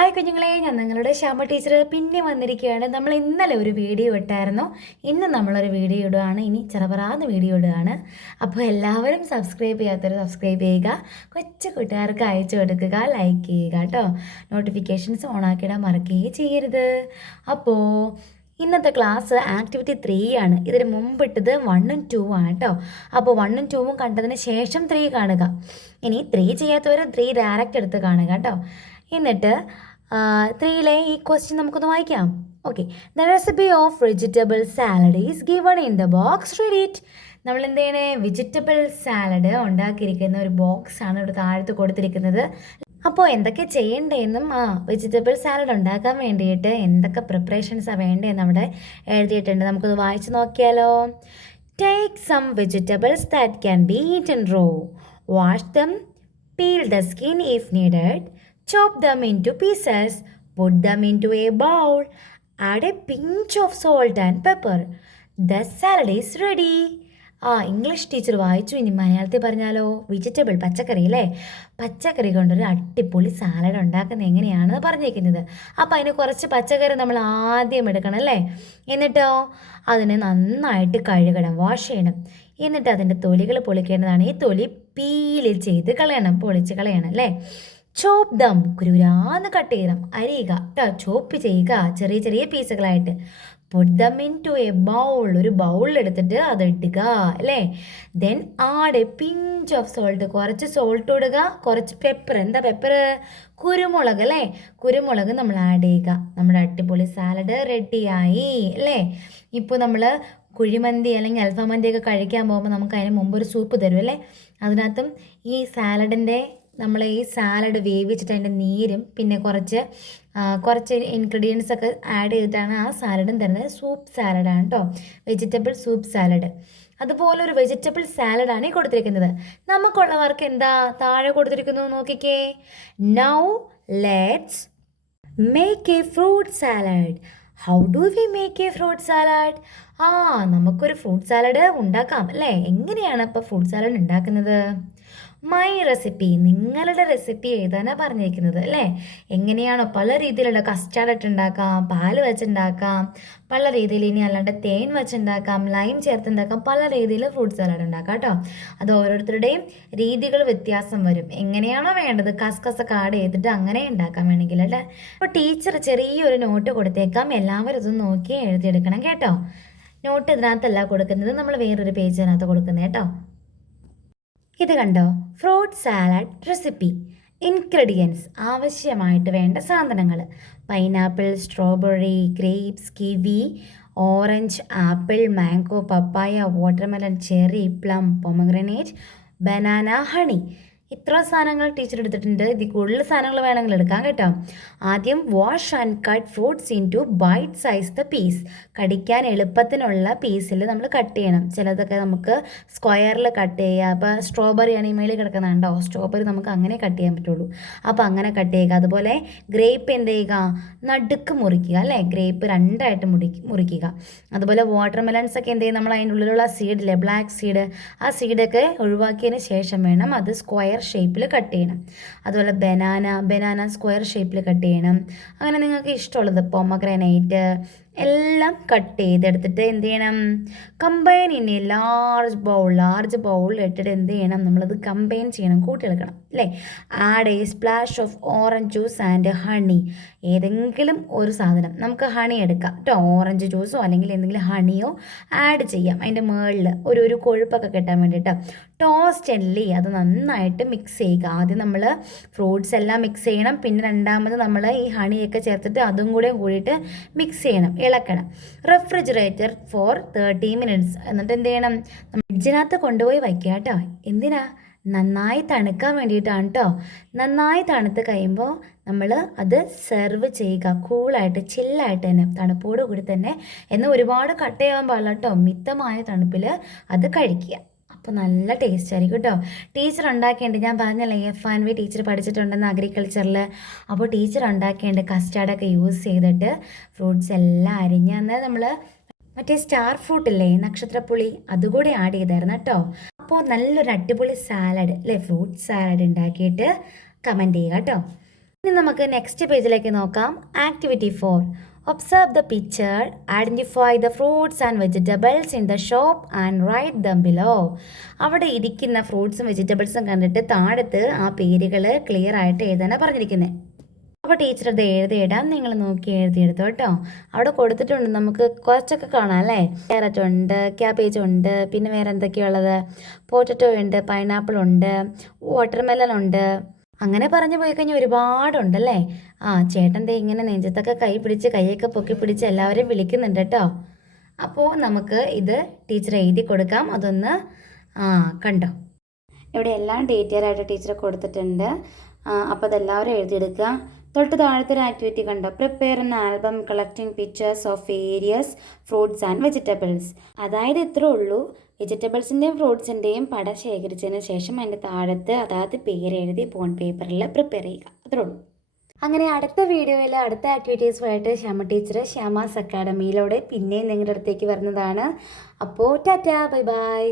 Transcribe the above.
Hi കുഞ്ഞുങ്ങളെ, ഞാൻ നിങ്ങളുടെ ശ്യാമ ടീച്ചർ പിന്നെ വന്നിരിക്കുകയാണ്. നമ്മൾ ഇന്നലെ ഒരു വീഡിയോ ഇട്ടായിരുന്നു. ഇന്ന് നമ്മളൊരു വീഡിയോ ഇടുകയാണ്. ഇനി ചെറുപറാന്ന് വീഡിയോ ഇടുകയാണ്. അപ്പോൾ എല്ലാവരും സബ്സ്ക്രൈബ് ചെയ്യാത്തവർ സബ്സ്ക്രൈബ് ചെയ്യുക, കൊച്ചു കൂട്ടുകാർക്ക് അയച്ചു കൊടുക്കുക, ലൈക്ക് ചെയ്യുക കേട്ടോ. നോട്ടിഫിക്കേഷൻസ് ഓണാക്കിയിടാൻ മറക്കുകയും ചെയ്യരുത്. അപ്പോൾ ഇന്നത്തെ ക്ലാസ് ആക്ടിവിറ്റി 3 ആണ്. ഇതിന് മുമ്പിട്ടത് 1ഉം 2ഉം ആണ് കേട്ടോ. അപ്പോൾ 1ഉം 2ഉം കണ്ടതിന് ശേഷം 3 കാണുക. ഇനി 3 ചെയ്യാത്തവർ 3 ഡയറക്റ്റ് എടുത്ത് കാണുക കേട്ടോ. എന്നിട്ട് 3ലെ ഈ ക്വസ്റ്റ്യൻ നമുക്കൊന്ന് വായിക്കാം. Okay, the recipe of vegetable salad is given in the box. Read it. നമ്മൾ എന്ത് ചെയ്യണേ? വെജിറ്റബിൾ സാലഡ് ഉണ്ടാക്കിയിരിക്കുന്ന ഒരു ബോക്സ് ആണ് ഇവിടെ താഴത്ത് കൊടുത്തിരിക്കുന്നത്. അപ്പോൾ എന്തൊക്കെ ചെയ്യേണ്ടതെന്നും വെജിറ്റബിൾ സാലഡ് ഉണ്ടാക്കാൻ വേണ്ടിയിട്ട് എന്തൊക്കെ പ്രിപ്പറേഷൻസാണ് വേണ്ടതെന്ന് അവിടെ എഴുതിയിട്ടുണ്ട്. നമുക്കത് വായിച്ച് നോക്കിയാലോ. Take some vegetables that can be eaten raw. Wash them, peel the skin if needed, chop them into pieces, put them into a bowl, add a pinch of salt and pepper. The salad is ready. English teacher വായിച്ചു. ഇനി മലയാളത്തിൽ പറഞ്ഞാലോ. Vegetable, പച്ചക്കറി അല്ലേ? പച്ചക്കറി കൊണ്ടൊരു അടിപൊളി salad ഉണ്ടാക്കുന്നത് എങ്ങനെയാണെന്ന് പറഞ്ഞേക്കുന്നത്. അപ്പോൾ അതിന് കുറച്ച് പച്ചക്കറി നമ്മൾ ആദ്യം എടുക്കണം അല്ലേ? എന്നിട്ടോ അതിനെ നന്നായിട്ട് കഴുകണം, വാഷ് ചെയ്യണം. എന്നിട്ട് അതിൻ്റെ തൊലികൾ പൊളിക്കേണ്ടതാണ്. ഈ തൊലി പീല് ചെയ്ത് കളയണം, പൊളിച്ച് കളയണം അല്ലേ? ചോപ്പ് ദം, കുരുരാന്ന് കട്ട് ചെയ്യണം, അരിയുക കേട്ടോ. ചോപ്പ് ചെയ്യുക ചെറിയ ചെറിയ പീസുകളായിട്ട്. Put them into a bowl, ഒരു ബൗളിലെടുത്തിട്ട് അത് ഇടുക അല്ലേ? Then add a pinch of salt, കുറച്ച് സോൾട്ട് ഇടുക, കുറച്ച് പെപ്പർ. എന്താ പെപ്പർ? കുരുമുളക് അല്ലേ? കുരുമുളക് നമ്മൾ ആഡ് ചെയ്യുക. നമ്മുടെ അടിപൊളി സാലഡ് റെഡിയായി അല്ലേ? ഇപ്പോൾ നമ്മൾ കുഴിമന്തി അല്ലെങ്കിൽ അൽഫാമന്തിയൊക്കെ കഴിക്കാൻ പോകുമ്പോൾ നമുക്ക് അതിന് മുമ്പ് ഒരു സൂപ്പ് തരും അല്ലേ? അതിനകത്തും ഈ സാലഡിൻ്റെ നമ്മൾ ഈ സാലഡ് വേവിച്ചിട്ട് അതിൻ്റെ നീരും പിന്നെ കുറച്ച് ഇൻഗ്രീഡിയൻസ് ഒക്കെ ആഡ് ചെയ്തിട്ടാണ് ആ സാലഡും തരുന്നത്. സൂപ്പ് സാലഡാണ് കേട്ടോ, വെജിറ്റബിൾ സൂപ്പ് സാലഡ്. അതുപോലെ ഒരു വെജിറ്റബിൾ സാലഡാണ് ഈ കൊടുത്തിരിക്കുന്നത്. നമുക്കുള്ളവർക്ക് എന്താ താഴെ കൊടുത്തിരിക്കുന്നു നോക്കിക്കേ. Now let's make A fruit salad. How do we make A fruit salad? നമുക്കൊരു ഫ്രൂട്ട് സാലഡ് ഉണ്ടാക്കാം അല്ലേ? എങ്ങനെയാണ് ഇപ്പോൾ ഫ്രൂട്ട് സാലഡ് ഉണ്ടാക്കുന്നത്? മൈ റെസിപ്പി, നിങ്ങളുടെ റെസിപ്പി എഴുതാനാണ് പറഞ്ഞിരിക്കുന്നത് അല്ലേ? എങ്ങനെയാണോ പല രീതിയിലുള്ള കസ്റ്റാർഡ് ഇട്ട് ഉണ്ടാക്കാം, പാല് വെച്ചുണ്ടാക്കാം, പല രീതിയിൽ. ഇനി അല്ലാണ്ട് തേൻ വെച്ചുണ്ടാക്കാം, ലൈം ചേർത്തുണ്ടാക്കാം, പല രീതിയിൽ ഫ്രൂട്ട് സാലഡ് ഉണ്ടാക്കാം കേട്ടോ. അത് ഓരോരുത്തരുടെയും രീതികൾ വ്യത്യാസം വരും. എങ്ങനെയാണോ വേണ്ടത് കസ്കസൊക്കെ ആഡ് ചെയ്തിട്ട് അങ്ങനെ ഉണ്ടാക്കാൻ വേണമെങ്കിൽ അല്ലേ? അപ്പോൾ ടീച്ചർ ചെറിയൊരു നോട്ട് കൊടുത്തേക്കാം, എല്ലാവരും ഇതൊന്ന് നോക്കി എഴുതിയെടുക്കണം കേട്ടോ. നോട്ട് ഇതിനകത്തല്ല കൊടുക്കുന്നത്, നമ്മൾ വേറൊരു പേജിനകത്ത് കൊടുക്കുന്നത് കേട്ടോ. ഇത് കണ്ടോ, ഫ്രൂട്ട് സാലഡ് റെസിപ്പി. ഇൻഗ്രീഡിയൻസ്, ആവശ്യമായിട്ട് വേണ്ട സാധനങ്ങൾ: pineapple, strawberry, grapes, kiwi, orange, apple, mango, papaya, watermelon, cherry, plum, pomegranate, banana, honey. ഇത്ര സാധനങ്ങൾ ടീച്ചർ എടുത്തിട്ടുണ്ട്. ഇതിൽ കൂടുതൽ സാധനങ്ങൾ വേണമെങ്കിൽ എടുക്കാം കേട്ടോ. ആദ്യം wash and cut fruits in two bite size the piece. കടിക്കാൻ എളുപ്പത്തിനുള്ള പീസിൽ നമ്മൾ കട്ട് ചെയ്യണം. ചിലതൊക്കെ നമുക്ക് സ്ക്വയറിൽ കട്ട് ചെയ്യുക. അപ്പോൾ സ്ട്രോബെറി ആണ് ഈ മേളിൽ കിടക്കുന്നുണ്ടോ, സ്ട്രോബെറി നമുക്ക് അങ്ങനെ കട്ട് ചെയ്യാൻ പറ്റുള്ളൂ. അപ്പോൾ അങ്ങനെ കട്ട് ചെയ്യുക. അതുപോലെ ഗ്രേപ്പ് എന്ത് ചെയ്യുക? നടുക്ക് മുറിക്കുക അല്ലേ? ഗ്രേപ്പ് രണ്ടായിട്ട് മുറിക്കുക. അതുപോലെ വാട്ടർമെലൺസ് ഒക്കെ എന്ത് ചെയ്യും? നമ്മൾ അതിൻ്റെ ഉള്ളിലുള്ള സീഡില്ലേ, ബ്ലാക്ക് സീഡ്, ആ സീഡൊക്കെ ഒഴിവാക്കിയതിന് ശേഷം വേണം അത് സ്ക്വയർ ഷേപ്പിൽ കട്ട് ചെയ്യണം. അതുപോലെ ബനാന സ്ക്വയർ ഷേപ്പിൽ കട്ട് ചെയ്യണം. അങ്ങനെ നിങ്ങൾക്ക് ഇഷ്ടമുള്ളത് പൊമഗ്രനേറ്റ് എല്ലാം കട്ട് ചെയ്തെടുത്തിട്ട് എന്ത് ചെയ്യണം? Combine in A large bowl ഇട്ടിട്ട് എന്ത് ചെയ്യണം? നമ്മളത് കമ്പൈൻ ചെയ്യണം, കൂട്ടിയെടുക്കണം അല്ലേ? Add A splash of orange juice and honey. ഏതെങ്കിലും ഒരു സാധനം, നമുക്ക് ഹണി എടുക്കാം കേട്ടോ. ഓറഞ്ച് ജ്യൂസോ അല്ലെങ്കിൽ എന്തെങ്കിലും ഹണിയോ ആഡ് ചെയ്യാം അതിൻ്റെ മുകളിൽ ഒരു കൊഴുപ്പൊക്കെ കിട്ടാൻ വേണ്ടിയിട്ട്. ടോസ്റ്റൻലി അത് നന്നായിട്ട് മിക്സ് ചെയ്യുക. ആദ്യം നമ്മൾ ഫ്രൂട്ട്സ് എല്ലാം മിക്സ് ചെയ്യണം, പിന്നെ രണ്ടാമത് നമ്മൾ ഈ ഹണിയൊക്കെ ചേർത്തിട്ട് അതും കൂടെ കൂടിയിട്ട് മിക്സ് ചെയ്യണം, ഇളക്കണം. Refrigerator for 30 minutes. എന്നിട്ട് എന്ത് ചെയ്യണം? ഫ്രിഡ്ജിനകത്ത് കൊണ്ടുപോയി വയ്ക്കുക കേട്ടോ. എന്തിനാ? നന്നായി തണുക്കാൻ വേണ്ടിയിട്ടാണ് കേട്ടോ. നന്നായി തണുത്ത് കഴിയുമ്പോൾ നമ്മൾ അത് സെർവ് ചെയ്യുക, കൂളായിട്ട് ചില്ലായിട്ട് തന്നെ, തണുപ്പോട് കൂടി തന്നെ. എന്നാൽ ഒരുപാട് കട്ട് ചെയ്യാൻ പാടില്ല കേട്ടോ. മിതമായ തണുപ്പിൽ അത് കഴിക്കുക. അപ്പോൾ നല്ല ടേസ്റ്റ് ആയിരിക്കും കേട്ടോ. ടീച്ചർ ഉണ്ടാക്കേണ്ടത് ഞാൻ പറഞ്ഞല്ലേ, F&V ടീച്ചർ പഠിച്ചിട്ടുണ്ടെന്ന് അഗ്രികൾച്ചറിൽ. അപ്പോൾ ടീച്ചർ ഉണ്ടാക്കേണ്ടത് കസ്റ്റാർഡൊക്കെ യൂസ് ചെയ്തിട്ട് ഫ്രൂട്ട്സ് എല്ലാം അരിഞ്ഞ്, അന്നേരം നമ്മൾ മറ്റേ സ്റ്റാർ ഫ്രൂട്ടില്ലേ, നക്ഷത്രപ്പുളി, അതുകൂടി ആഡ് ചെയ്തായിരുന്നു കേട്ടോ. അപ്പോൾ നല്ലൊരു അടിപൊളി സാലഡ് അല്ലേ, ഫ്രൂട്ട് സാലഡ് ഉണ്ടാക്കിയിട്ട് കമൻറ്റ് ചെയ്യുക കേട്ടോ. ഇനി നമുക്ക് നെക്സ്റ്റ് പേജിലേക്ക് നോക്കാം. Activity 4. Observe the picture, identify the fruits and vegetables in the shop and write them below. അവിടെ ഇരിക്കുന്ന ഫ്രൂട്ട്സും വെജിറ്റബിൾസും കണ്ടിട്ട് താഴത്ത് ആ പേരുകൾ ക്ലിയർ ആയിട്ട് എഴുതാനാണ് പറഞ്ഞിരിക്കുന്നത്. അപ്പോൾ ടീച്ചർ അത് എഴുതിയിടാം, നിങ്ങൾ നോക്കി എഴുതിയെടുത്തോ കേട്ടോ. അവിടെ കൊടുത്തിട്ടുണ്ട്, നമുക്ക് കുറച്ചൊക്കെ കാണാം അല്ലേ. ക്യാരറ്റ് ഉണ്ട്, ക്യാബേജ് ഉണ്ട്, പിന്നെ വേറെ എന്തൊക്കെയുള്ളത്, പൊട്ടറ്റോ ഉണ്ട്, പൈനാപ്പിൾ ഉണ്ട്, വാട്ടർമെലൺ ഉണ്ട്, അങ്ങനെ പറഞ്ഞു പോയി കഴിഞ്ഞാൽ ഒരുപാടുണ്ടല്ലേ. ചേട്ടൻ ദേ ഇങ്ങനെ നെഞ്ചത്തൊക്കെ കൈ പിടിച്ച് കൈയൊക്കെ പൊക്കി പിടിച്ച് എല്ലാവരെയും വിളിക്കുന്നുണ്ട് കേട്ടോ. അപ്പോൾ നമുക്ക് ഇത് ടീച്ചർ എഴുതി കൊടുക്കാം. അതൊന്ന് കണ്ടോ, ഇവിടെ എല്ലാം ഡീറ്റെയിൽ ആയിട്ട് ടീച്ചർ കൊടുത്തിട്ടുണ്ട്. അപ്പോൾ അതെല്ലാവരും എഴുതിയെടുക്കുക. തൊട്ട് താഴത്തെ ഒരു ആക്ടിവിറ്റി കണ്ടോ, prepare N album collecting pictures of various fruits and vegetables. അതായത് ഇത്രേ ഉള്ളൂ, വെജിറ്റബിൾസിൻ്റെയും ഫ്രൂട്ട്സിൻ്റെയും പടം ശേഖരിച്ചതിന് ശേഷം അതിൻ്റെ താഴത്ത് അതായത് പേരെഴുതി ബോണ്ട് പേപ്പറിൽ പ്രിപ്പയർ ചെയ്യുക, അത്രേ ഉള്ളൂ. അങ്ങനെ അടുത്ത വീഡിയോയിൽ അടുത്ത ആക്ടിവിറ്റീസുമായിട്ട് ശ്യാമ ടീച്ചർ ശ്യാമാസ് അക്കാഡമിയിലൂടെ പിന്നെയും നിങ്ങളുടെ അടുത്തേക്ക് വരുന്നതാണ്. അപ്പോൾ ടാറ്റാ, ബൈ ബൈ.